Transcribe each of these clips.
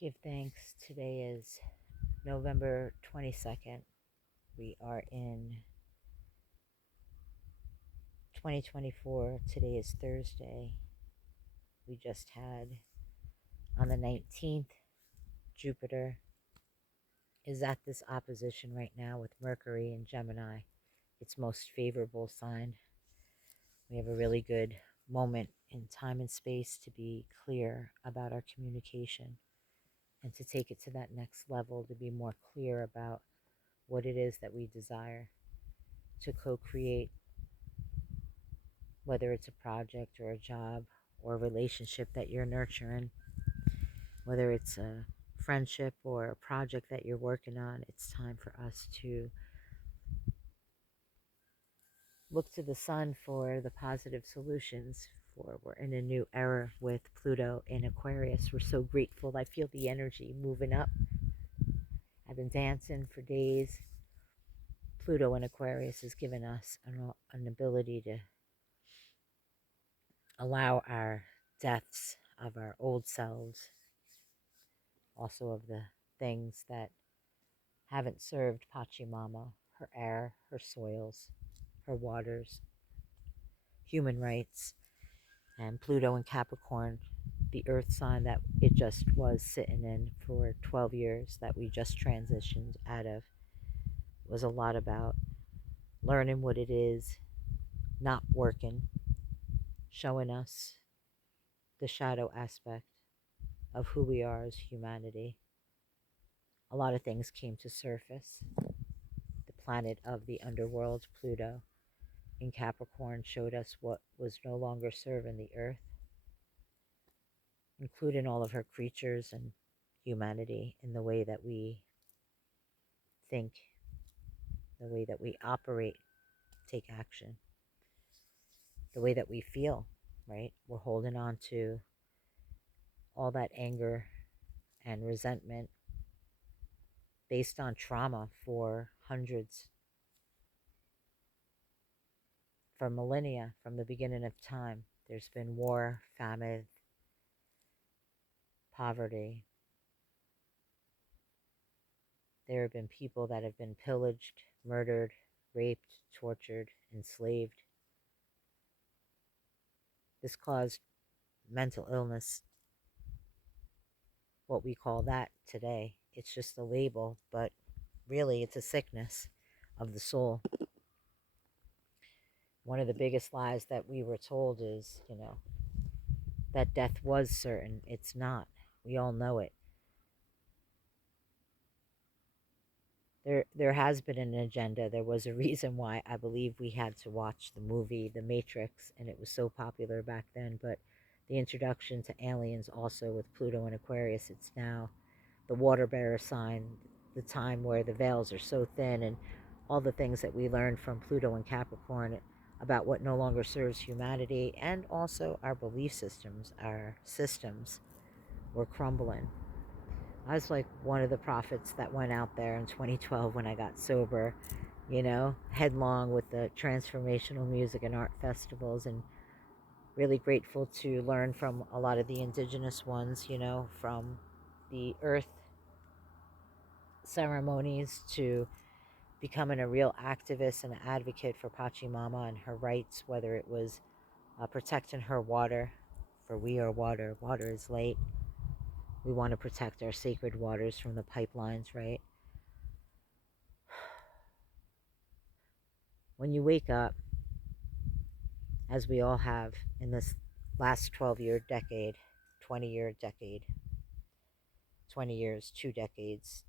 Give thanks. Today is November 22nd. We are in 2024. Today is Thursday. We just had on the 19th, Jupiter is at this opposition right now with Mercury and Gemini, its most favorable sign. We have a really good moment in time and space to be clear about our communication and to take it to that next level, to be more clear about what it is that we desire to co create, whether it's a project or a job or a relationship that you're nurturing, whether it's a friendship or a project that you're working on. It's time for us to look to the sun for the positive solutions. For we're in a new era with Pluto in Aquarius. We're so grateful. I feel the energy moving up. I've been dancing for days. Pluto in Aquarius has given us an ability to allow our deaths of our old selves, also of the things that haven't served Pachamama, her air, her soils, her waters, human rights, and Pluto and Capricorn, the earth sign that it just was sitting in for 12 years that we just transitioned out of, was a lot about learning what it is, not working, showing us the shadow aspect of who we are as humanity. A lot of things came to surface. The planet of the underworld, Pluto, in Capricorn showed us what was no longer serving the earth, including all of her creatures and humanity in the way that we think, the way that we operate, take action, the way that we feel, right? We're holding on to all that anger and resentment based on trauma for hundreds, for millennia, from the beginning of time. There's been war, famine, poverty. There have been people that have been pillaged, murdered, raped, tortured, enslaved. This caused mental illness, what we call that today. It's just a label, but really it's a sickness of the soul. One of the biggest lies that we were told is, that death was certain. It's not. We all know it. There has been an agenda. There was a reason why I believe we had to watch the movie The Matrix, and it was so popular back then. But the introduction to aliens also with Pluto and Aquarius, it's now the water bearer sign, the time where the veils are so thin, and all the things that we learned from Pluto and Capricorn about what no longer serves humanity, and also our belief systems, our systems were crumbling. I was like one of the prophets that went out there in 2012 when I got sober, headlong with the transformational music and art festivals, and really grateful to learn from a lot of the indigenous ones, from the earth ceremonies to becoming a real activist and an advocate for Pachamama and her rights, whether it was protecting her water, for we are water, water is light. We want to protect our sacred waters from the pipelines, right? When you wake up, as we all have in this last 12-year decade, 20-year decade, 20 years, 2 decades,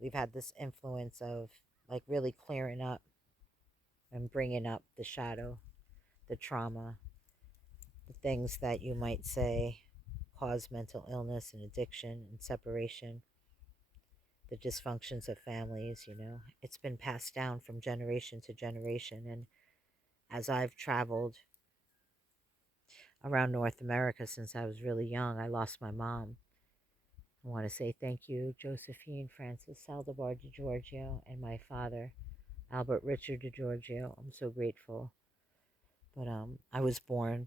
we've had this influence of like really clearing up and bringing up the shadow, the trauma, the things that you might say cause mental illness and addiction and separation, the dysfunctions of families, It's been passed down from generation to generation. And as I've traveled around North America since I was really young, I lost my mom. I want to say thank you, Josephine Francis Saldivar de Giorgio, and my father, Albert Richard de Giorgio. I'm so grateful. But I was born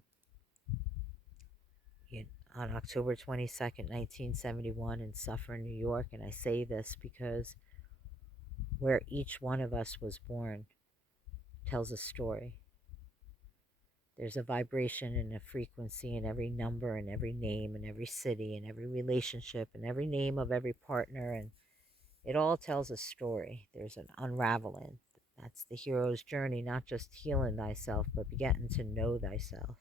on October 22nd, 1971, in Suffern, New York. And I say this because where each one of us was born tells a story. There's a vibration and a frequency in every number and every name and every city and every relationship and every name of every partner. And it all tells a story. There's an unraveling. That's the hero's journey, not just healing thyself, but getting to know thyself.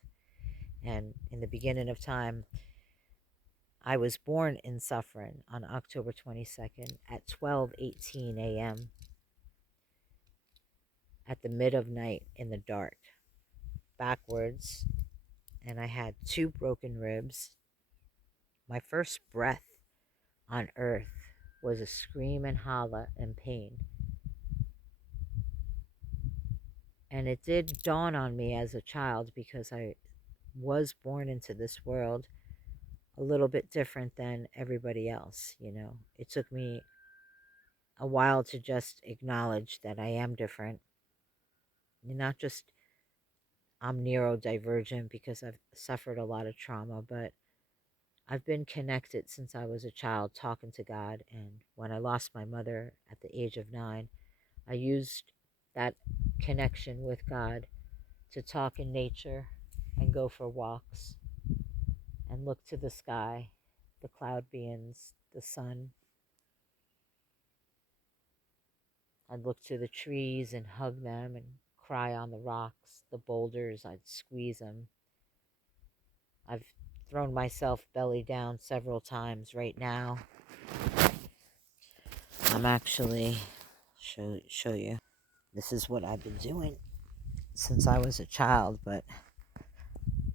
And in the beginning of time, I was born in Suffern on October 22nd at 12:18 a.m. at the mid of night in the dark, backwards, and I had 2 broken ribs. My first breath on earth was a scream and holler and pain. And it did dawn on me as a child, because I was born into this world a little bit different than everybody else. It took me a while to just acknowledge that I am different. Not just I'm neurodivergent because I've suffered a lot of trauma, but I've been connected since I was a child, talking to God. And when I lost my mother at the age of 9, I used that connection with God to talk in nature and go for walks and look to the sky, the cloud beings, the sun. I'd look to the trees and hug them and cry on the rocks, the boulders, I'd squeeze them. I've thrown myself belly down several times. Right now, I'm actually show you. This is what I've been doing since I was a child, but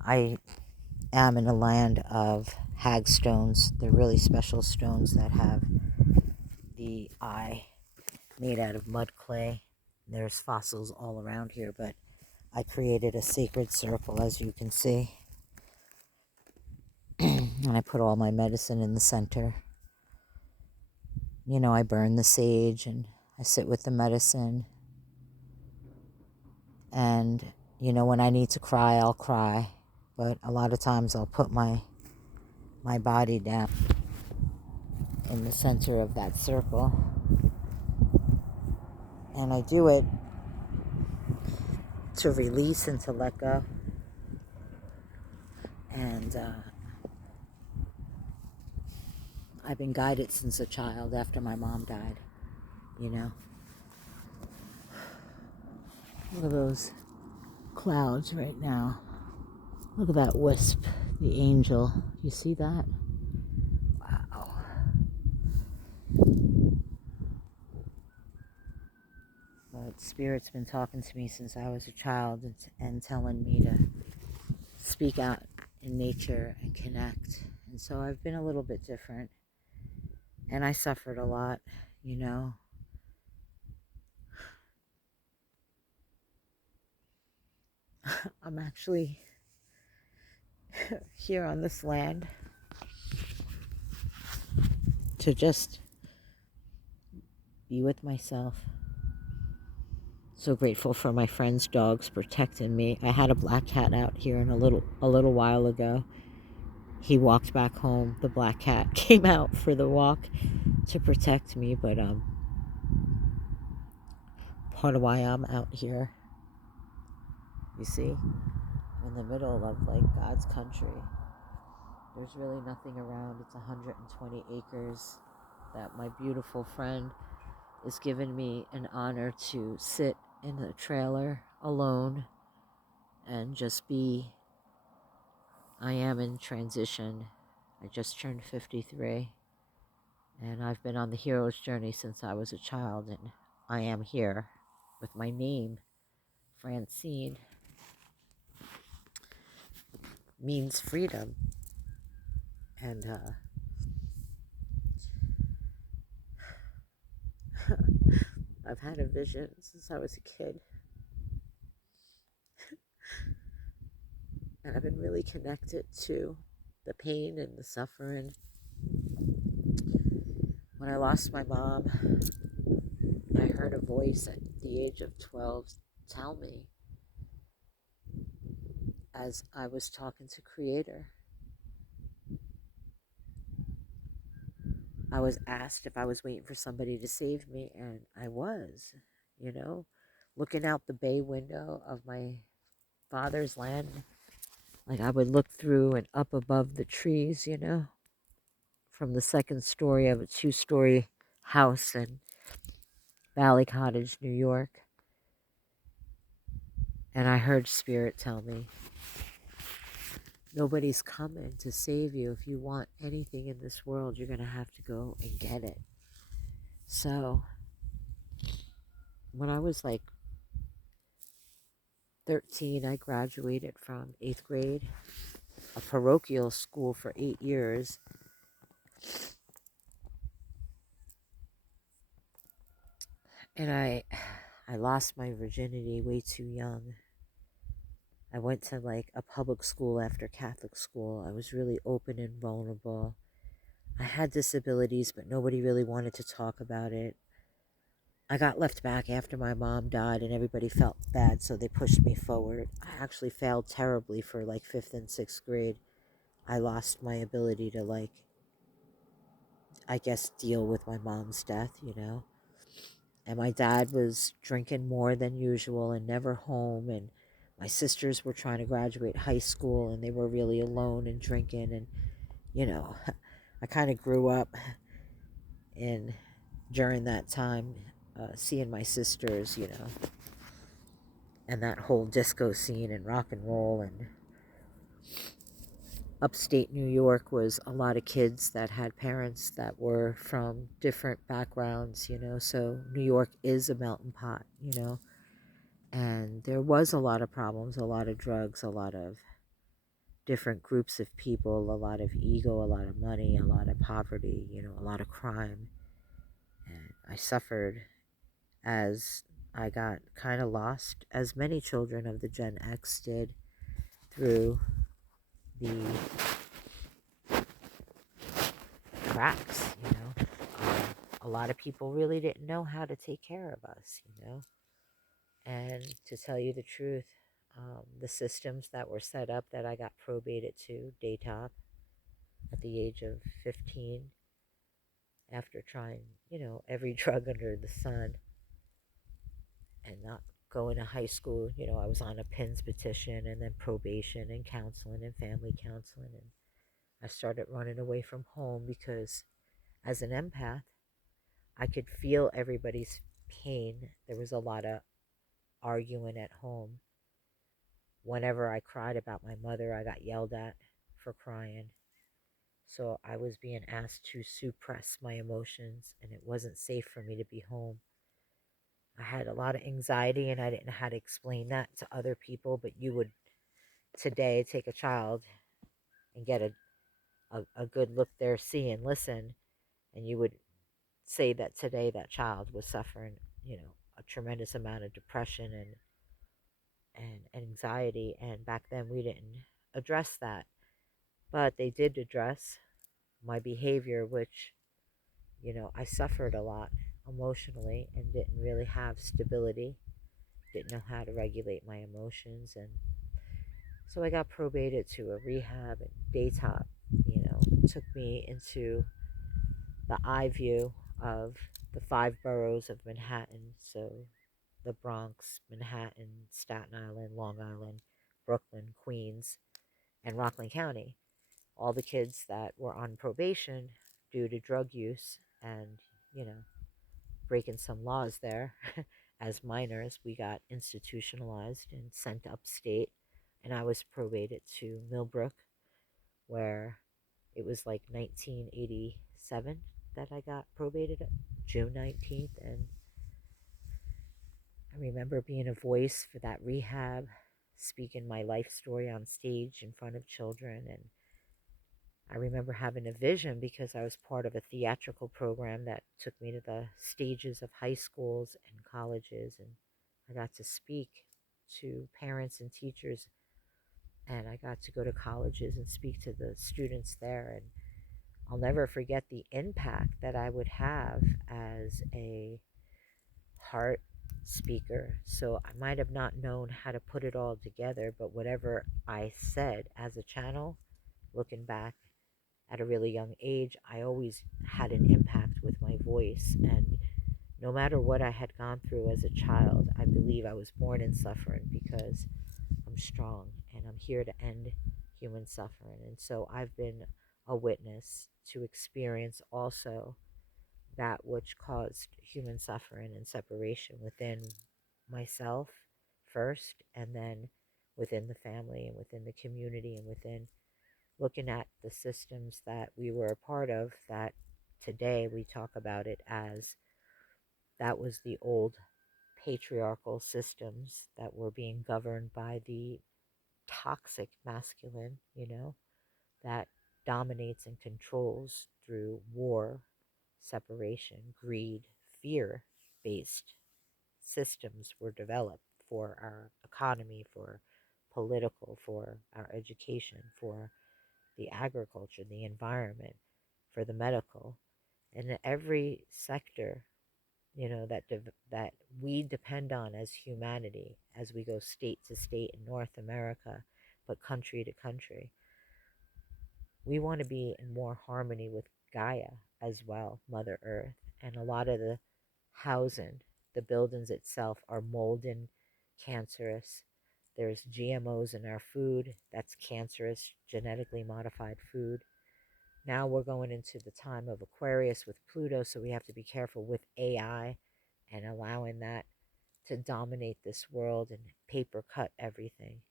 I am in a land of hagstones. They're really special stones that have the eye made out of mud clay. There's fossils all around here, but I created a sacred circle, as you can see. And I put all my medicine in the center. I burn the sage and I sit with the medicine. And, when I need to cry, I'll cry. But a lot of times I'll put my body down in the center of that circle. And I do it to release and to let go. And I've been guided since a child after my mom died, Look at those clouds right now. Look at that wisp, the angel. You see that? Wow. But Spirit's been talking to me since I was a child and telling me to speak out in nature and connect. And so I've been a little bit different. And I suffered a lot, I'm actually here on this land to just be with myself. So grateful for my friends' dogs protecting me. I had a black cat out here a little while ago. He walked back home. The black cat came out for the walk to protect me, but part of why I'm out here, you see, in the middle of God's country. There's really nothing around. It's 120 acres that my beautiful friend is giving me an honor to sit in the trailer alone and just be. I am in transition. I just turned 53, and I've been on the hero's journey since I was a child, and I am here with my name. Francine means freedom, and I've had a vision since I was a kid, and I've been really connected to the pain and the suffering. When I lost my mom, I heard a voice at the age of 12 tell me, as I was talking to Creator, I was asked if I was waiting for somebody to save me, and I was, you know, looking out the bay window of my father's land. Like I would look through and up above the trees, from the second story of a two-story house in Valley Cottage, New York. And I heard Spirit tell me, nobody's coming to save you. If you want anything in this world, you're going to have to go and get it. So when I was like 13, I graduated from 8th grade, a parochial school for 8 years. And I lost my virginity way too young. I went to like a public school after Catholic school. I was really open and vulnerable. I had disabilities, but nobody really wanted to talk about it. I got left back after my mom died and everybody felt bad, so they pushed me forward. I actually failed terribly for like 5th and 6th grade. I lost my ability to, like, I guess, deal with my mom's death. And my dad was drinking more than usual and never home. And my sisters were trying to graduate high school and they were really alone and drinking. And, I kind of grew up in during that time, seeing my sisters, and that whole disco scene and rock and roll. And upstate New York was a lot of kids that had parents that were from different backgrounds. So New York is a melting pot. And there was a lot of problems, a lot of drugs, a lot of different groups of people, a lot of ego, a lot of money, a lot of poverty, a lot of crime. And I suffered as I got kind of lost, as many children of the Gen X did, through the cracks. A lot of people really didn't know how to take care of us. And to tell you the truth, the systems that were set up that I got probated to, Daytop, at the age of 15, after trying, every drug under the sun and not going to high school. I was on a PINS petition and then probation and counseling and family counseling. And I started running away from home because as an empath, I could feel everybody's pain. There was a lot of arguing at home. Whenever I cried about my mother, I got yelled at for crying. So I was being asked to suppress my emotions, and it wasn't safe for me to be home. I had a lot of anxiety, and I didn't know how to explain that to other people. But you would today take a child and get a good look there, see and listen, and you would say that today that child was suffering, a tremendous amount of depression and anxiety. And back then we didn't address that. But they did address my behavior, which, I suffered a lot emotionally and didn't really have stability, didn't know how to regulate my emotions. And so I got probated to a rehab, and Daytop, took me into the eye view of the 5 boroughs of Manhattan. So the Bronx, Manhattan, Staten Island, Long Island, Brooklyn, Queens, and Rockland County. All the kids that were on probation due to drug use and, breaking some laws there. As minors, we got institutionalized and sent upstate. And I was probated to Millbrook, where it was like 1987 that I got probated, June 19th. And I remember being a voice for that rehab, speaking my life story on stage in front of children. And I remember having a vision because I was part of a theatrical program that took me to the stages of high schools and colleges. And I got to speak to parents and teachers. And I got to go to colleges and speak to the students there. And I'll never forget the impact that I would have as a heart speaker. So I might have not known how to put it all together, but whatever I said as a channel, looking back, at a really young age, I always had an impact with my voice. And no matter what I had gone through as a child, I believe I was born in suffering because I'm strong and I'm here to end human suffering. And so I've been a witness to experience also that which caused human suffering and separation within myself first, and then within the family and within the community and within looking at the systems that we were a part of, that today we talk about it as that was the old patriarchal systems that were being governed by the toxic masculine, that dominates and controls through war, separation, greed, fear based systems were developed for our economy, for political, for our education, for the agriculture, the environment, for the medical, and every sector, that we depend on as humanity as we go state to state in North America, but country to country. We want to be in more harmony with Gaia as well, Mother Earth, and a lot of the housing, the buildings itself are molded, cancerous. There's GMOs in our food that's cancerous, genetically modified food. Now we're going into the time of Aquarius with Pluto, so we have to be careful with AI and allowing that to dominate this world and paper cut everything.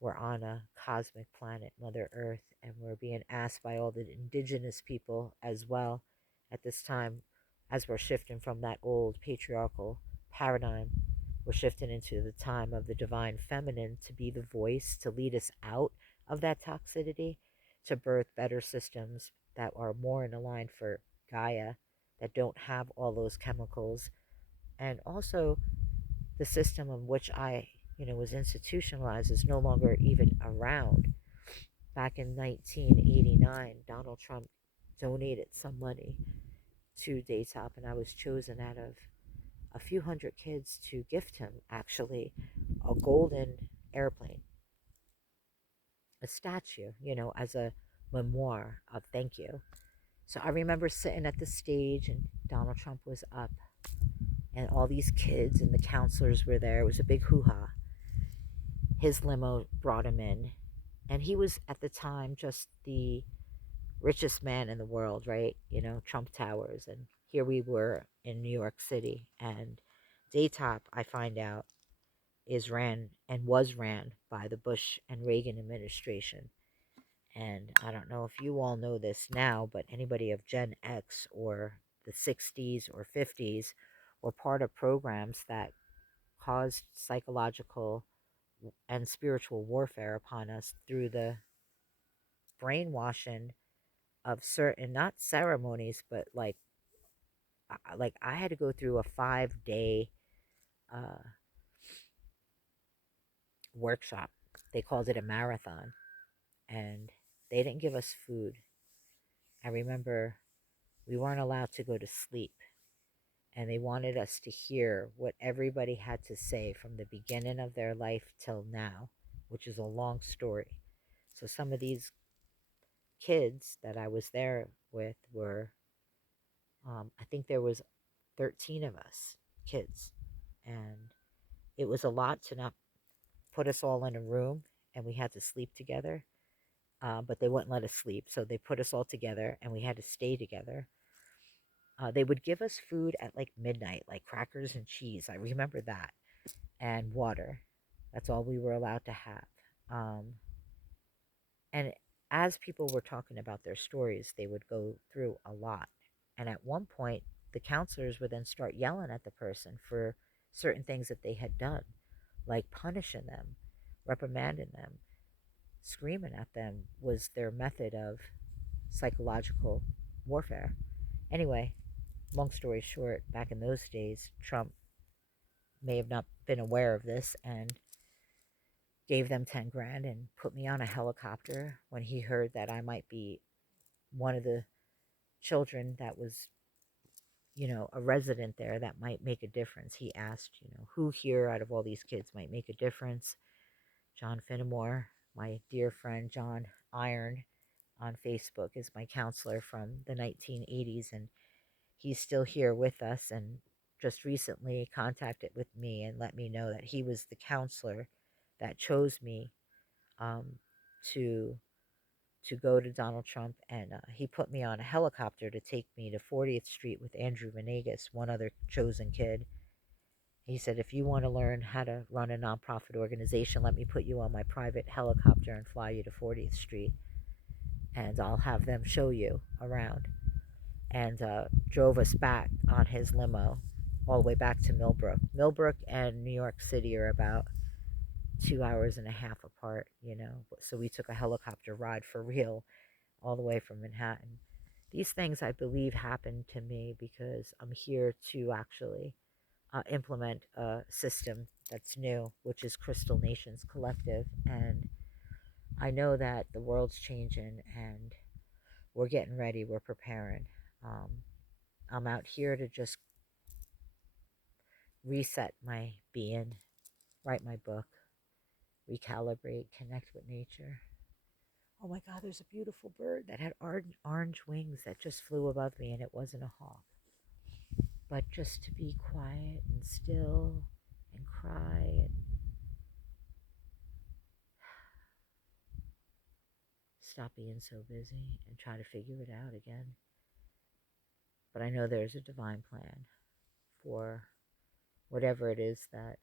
We're on a cosmic planet, Mother Earth, and we're being asked by all the indigenous people as well at this time, as we're shifting from that old patriarchal paradigm. We're shifting into the time of the divine feminine to be the voice to lead us out of that toxicity, to birth better systems that are more in line for Gaia, that don't have all those chemicals, and also the system in which I, was institutionalized is no longer even around. Back in 1989, Donald Trump donated some money to Daytop, and I was chosen out of a few hundred kids to gift him actually a golden airplane, a statue, as a memoir of thank you. So I remember sitting at the stage and Donald Trump was up and all these kids and the counselors were there. It was a big hoo ha. His limo brought him in, and he was at the time just the richest man in the world, right? Trump Towers. And here we were in New York City. And Daytop, I find out, is ran and was ran by the Bush and Reagan administration. And I don't know if you all know this now, but anybody of Gen X or the 60s or 50s were part of programs that caused psychological and spiritual warfare upon us through the brainwashing of certain, not ceremonies, but like I had to go through a 5 day uh, workshop. They called it a marathon, and they didn't give us food. I remember we weren't allowed to go to sleep, and they wanted us to hear what everybody had to say from the beginning of their life till now, which is a long story. So some of these kids that I was there with were, I think there was 13 of us kids, and it was a lot to not put us all in a room, and we had to sleep together. But they wouldn't let us sleep, so they put us all together, and we had to stay together. They would give us food at like midnight, like crackers and cheese. I remember that, and water. That's all we were allowed to have. Um, and as people were talking about their stories, they would go through a lot. And at one point, the counselors would then start yelling at the person for certain things that they had done, like punishing them, reprimanding them, screaming at them was their method of psychological warfare. Anyway, long story short, back in those days, Trump may have not been aware of this and gave them 10 grand and put me on a helicopter when he heard that I might be one of the children that was, a resident there that might make a difference. He asked, who here out of all these kids might make a difference? John Finnemore, my dear friend John Iron, on Facebook is my counselor from the 1980s, and he's still here with us, and just recently contacted with me and let me know that he was the counselor that chose me um, to go to Donald Trump, and he put me on a helicopter to take me to 40th Street with Andrew Venegas, one other chosen kid. He said, if you want to learn how to run a nonprofit organization, let me put you on my private helicopter and fly you to 40th Street, and I'll have them show you around. And drove us back on his limo all the way back to Millbrook. Millbrook and New York City are about 2 hours and a half apart, you know. So we took a helicopter ride for real all the way from Manhattan. These things, I believe, happened to me because I'm here to actually implement a system that's new, which is Crystal Nations Collective. And I know that the world's changing and we're getting ready, we're preparing. Um, I'm out here to just reset my being, write my book, recalibrate, connect with nature. Oh my God, there's a beautiful bird that had orange wings that just flew above me, and it wasn't a hawk. But just to be quiet and still and cry and stop being so busy and try to figure it out again. But I know there's a divine plan for whatever it is that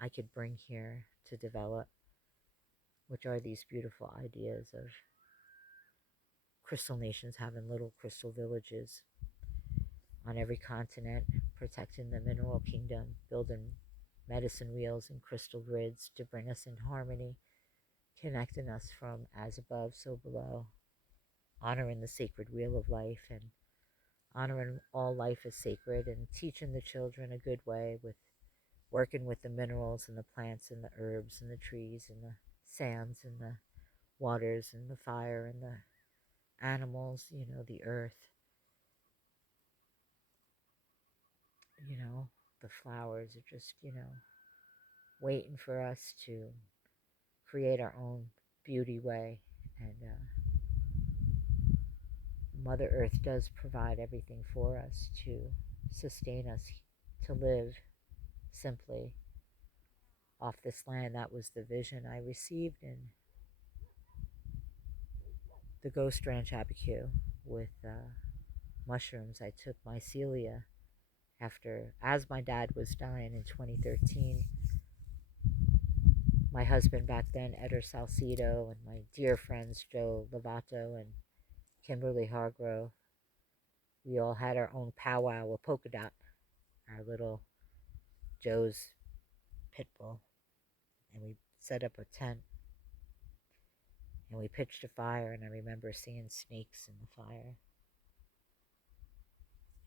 I could bring here to develop, which are these beautiful ideas of crystal nations having little crystal villages on every continent, protecting the mineral kingdom, building medicine wheels and crystal grids to bring us in harmony, connecting us from as above, so below, honoring the sacred wheel of life and honoring all life as sacred, and teaching the children a good way with working with the minerals and the plants and the herbs and the trees and the sands and the waters and the fire and the animals, you know, the earth, you know, the flowers are just, you know, waiting for us to create our own beauty way. And Mother Earth does provide everything for us to sustain us, to live simply off this land. That was the vision I received in the Ghost Ranch Abiquiu with mushrooms. I took mycelia as my dad was dying in 2013. My husband back then, Eder Salcido, and my dear friends Joe Lovato and Kimberly Hargrove, we all had our own powwow with Polka Dot, our little Joe's pit bull, and we set up a tent and we pitched a fire, and I remember seeing snakes in the fire.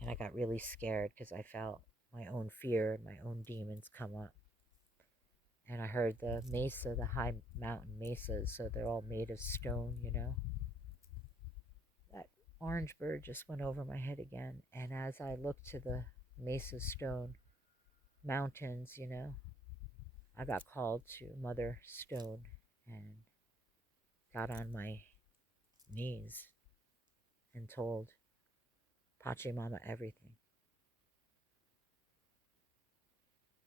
And I got really scared because I felt my own fear and my own demons come up. And I heard the mesa, the high mountain mesas, so they're all made of stone, you know. That orange bird just went over my head again. And as I looked to the mesa stone mountains, you know, I got called to Mother Stone and got on my knees and told Pachamama everything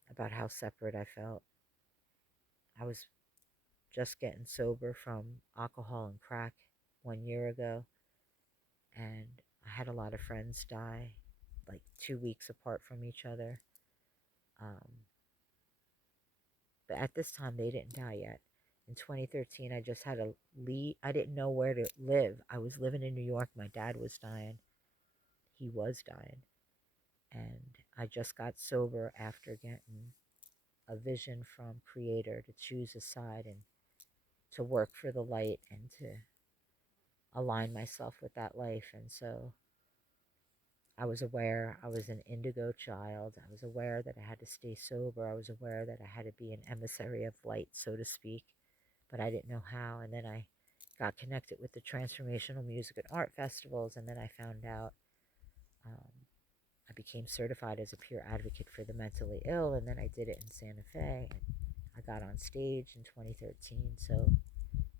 about how separate I felt. I was just getting sober from alcohol and crack 1 year ago, and I had a lot of friends die like 2 weeks apart from each other. Um, but at this time, they didn't die yet. In 2013, I just had to leave. I didn't know where to live. I was living in New York. My dad was dying. He was dying. And I just got sober after getting a vision from Creator to choose a side and to work for the light and to align myself with that life. And so I was aware I was an indigo child. I was aware that I had to stay sober. I was aware that I had to be an emissary of light, so to speak, but I didn't know how. And then I got connected with the Transformational Music and Art Festivals, and then I found out um, I became certified as a peer advocate for the mentally ill, and then I did it in Santa Fe. And I got on stage in 2013, so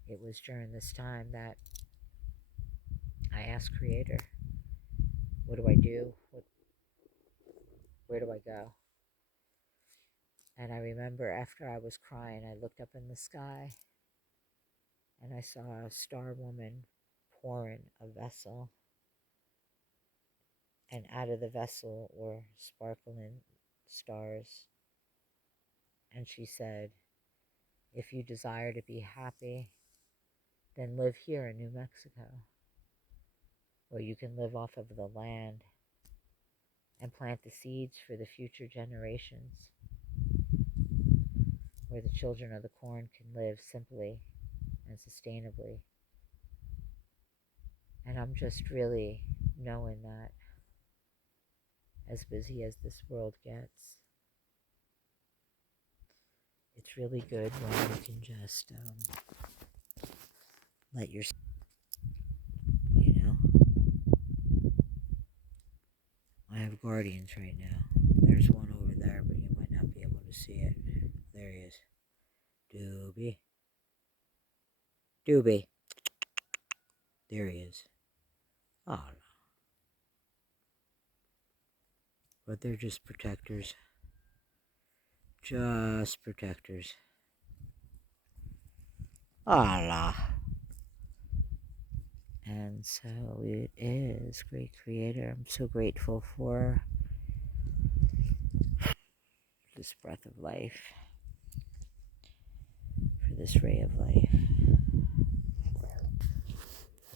it was during this time that I asked Creator, what do I do? Where do I go? And I remember after I was crying, I looked up in the sky and I saw a star woman pouring a vessel, and out of the vessel were sparkling stars. And she said, if you desire to be happy, then live here in New Mexico, where you can live off of the land and plant the seeds for the future generations, where the children of the corn can live simply and sustainably. And I'm just really knowing that, as busy as this world gets, it's really good when you can just let your, you know, I have guardians right now. There's one over there, but you might not be able to see it. There he is. Doobie. Doobie. There he is. Oh, no. But they're just protectors. Just protectors. Allah. And so it is, great creator. I'm so grateful for this breath of life, for this ray of life.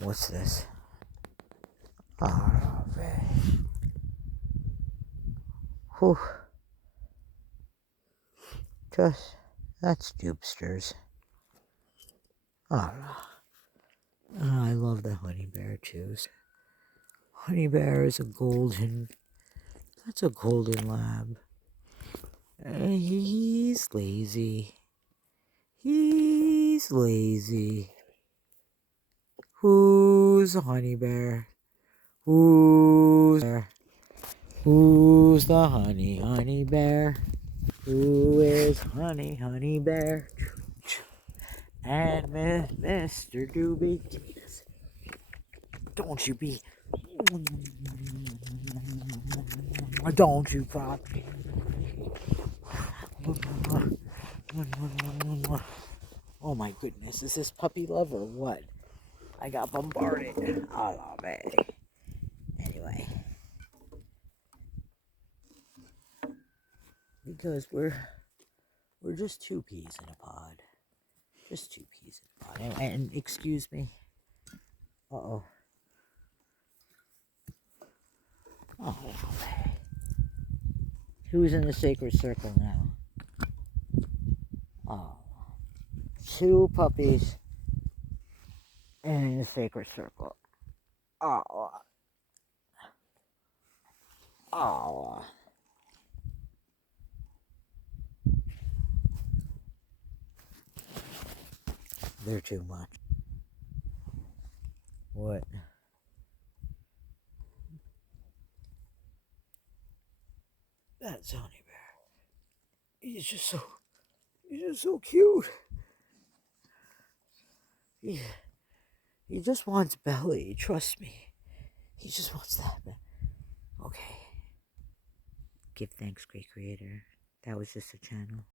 What's this? Oh, man. Whew. Just, that's dupsters. Oh, I love the honey bear too. Honey bear is a golden, that's a golden lab. He's lazy. He's lazy. Who's the honey bear? Who's the honey bear? Who is honey bear? And Mr. Doobie, don't you be, don't you prop. Oh my goodness, is this puppy love or what? I got bombarded. Oh, man. Anyway. Because we're just two peas in a pod. Just two peas in a pod. And excuse me. Uh-oh. Oh, man. Who's in the sacred circle now? Oh. Two puppies in the sacred circle. Oh. Oh. They're too much. What? That's Honey Bear. He's just so cute. He just wants belly. Trust me. He just wants that. Okay. Give thanks, great creator. That was just a channel.